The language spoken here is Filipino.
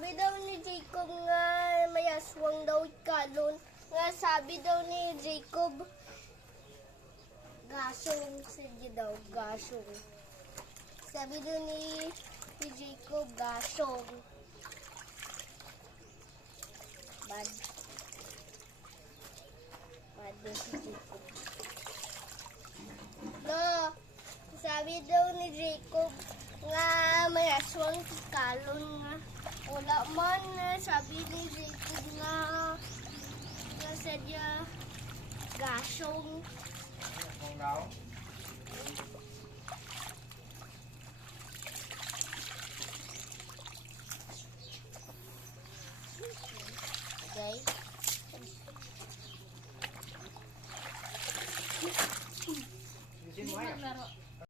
sabi daw ni Jacob nga may aswang daw kalon. Nga sabi daw ni Jacob, gasong sige daw, gasong. Sabi daw ni Jacob, gasong. Bad. Bad daw si Jacob. No, sabi daw ni Jacob nga may aswang kalon nga. Wala man, sabi ni Jacob nga sadya gasong. Kung daw? Okay. Isin mo yan. Laro.